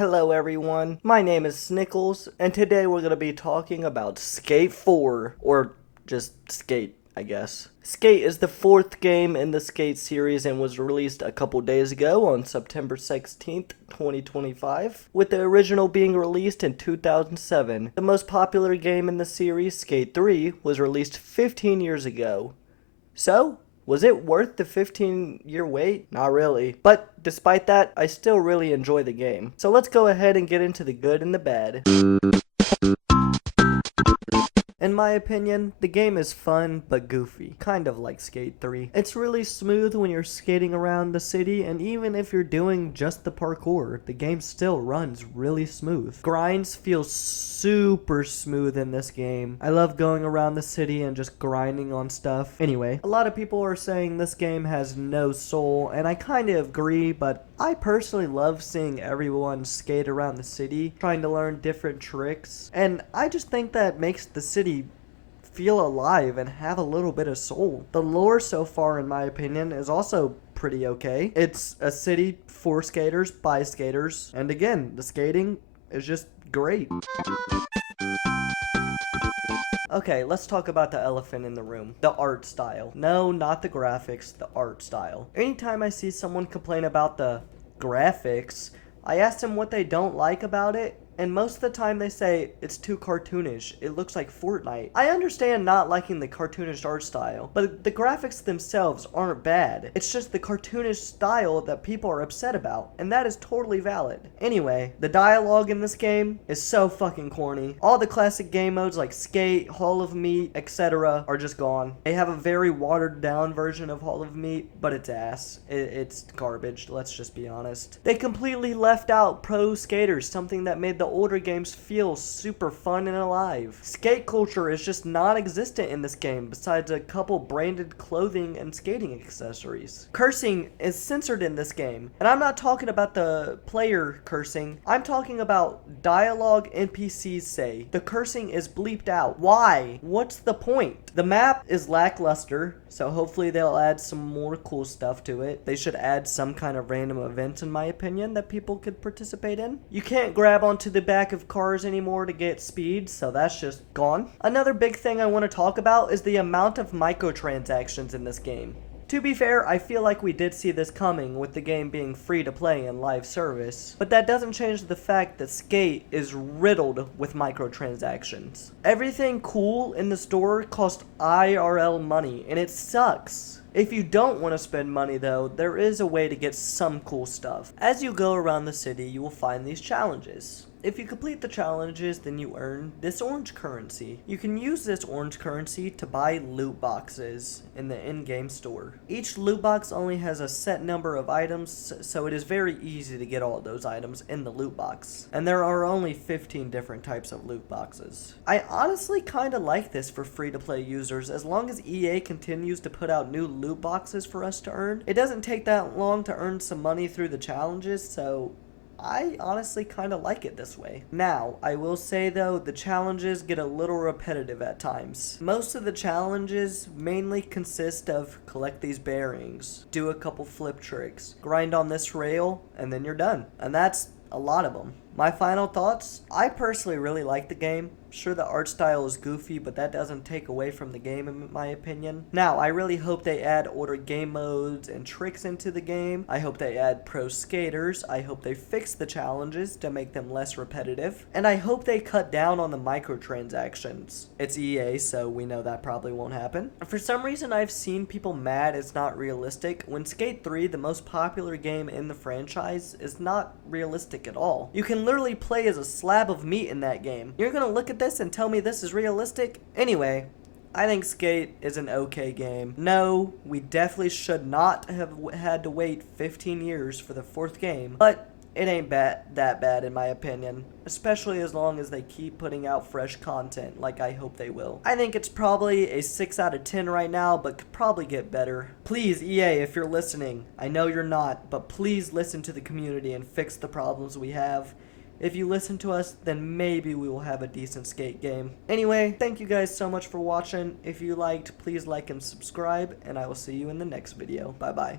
Hello everyone, my name is Snickles, and today we're going to be talking about Skate 4, or just Skate, I guess. Skate is the fourth game in the Skate series and was released a couple days ago on September 16th, 2025, with the original being released in 2007. The most popular game in the series, Skate 3, was released 15 years ago. So, was it worth the 15-year wait? Not really. But despite that, I still really enjoy the game. So let's go ahead and get into the good and the bad. In my opinion, the game is fun but goofy, kind of like Skate 3. It's really smooth when you're skating around the city, and even if you're doing just the parkour, the game still runs really smooth. Grinds feel super smooth in this game. I love going around the city and just grinding on stuff. Anyway, a lot of people are saying this game has no soul, and I kind of agree, but I personally love seeing everyone skate around the city, trying to learn different tricks, and I just think that makes the city feel alive and have a little bit of soul. The lore so far, in my opinion, is also pretty okay. It's a city for skaters, by skaters, and again, the skating is just great. Okay, let's talk about the elephant in the room. The art style. No, not the graphics, the art style. Anytime I see someone complain about the graphics, I ask them what they don't like about it, and most of the time they say it's too cartoonish. It looks like Fortnite. I understand not liking the cartoonish art style, but the graphics themselves aren't bad. It's just the cartoonish style that people are upset about, and that is totally valid. Anyway, the dialogue in this game is so fucking corny. All the classic game modes like Skate, Hall of Meat, etc. are just gone. They have a very watered down version of Hall of Meat, but it's ass. It's garbage, let's just be honest. They completely left out pro skaters, something that made the older games feel super fun and alive. Skate culture is just non-existent in this game besides a couple branded clothing and skating accessories. Cursing is censored in this game, and I'm not talking about the player cursing, I'm talking about dialogue NPCs say. The cursing is bleeped out. Why? What's the point? The map is lackluster, so hopefully they'll add some more cool stuff to it. They should add some kind of random event, in my opinion, that people could participate in. You can't grab onto the back of cars anymore to get speed, so that's just gone. Another big thing I want to talk about is the amount of microtransactions in this game. To be fair, I feel like we did see this coming with the game being free to play and live service, but that doesn't change the fact that Skate is riddled with microtransactions. Everything cool in the store costs IRL money, and it sucks. If you don't want to spend money though, there is a way to get some cool stuff. As you go around the city, you will find these challenges. If you complete the challenges, then you earn this orange currency. You can use this orange currency to buy loot boxes in the in-game store. Each loot box only has a set number of items, so it is very easy to get all those items in the loot box. And there are only 15 different types of loot boxes. I honestly kinda like this for free-to-play users. As long as EA continues to put out new loot boxes for us to earn, it doesn't take that long to earn some money through the challenges, so I honestly kind of like it this way. Now, I will say though, the challenges get a little repetitive at times. Most of the challenges mainly consist of collect these bearings, do a couple flip tricks, grind on this rail, and then you're done. And that's a lot of them. My final thoughts? I personally really like the game. Sure, the art style is goofy, but that doesn't take away from the game in my opinion. Now, I really hope they add older game modes and tricks into the game. I hope they add pro skaters. I hope they fix the challenges to make them less repetitive. And I hope they cut down on the microtransactions. It's EA, so we know that probably won't happen. For some reason, I've seen people mad it's not realistic, when Skate 3, the most popular game in the franchise, is not realistic at all. You can literally play as a slab of meat in that game. You're gonna look at this and tell me this is realistic? Anyway, I think Skate is an okay game. No, we definitely should not have had to wait 15 years for the fourth game, but it ain't that bad in my opinion, especially as long as they keep putting out fresh content like I hope they will. I think it's probably a 6 out of 10 right now, but could probably get better. Please, EA, if you're listening, I know you're not, but please listen to the community and fix the problems we have. If you listen to us, then maybe we will have a decent Skate game. Anyway, thank you guys so much for watching. If you liked, please like and subscribe, and I will see you in the next video. Bye bye.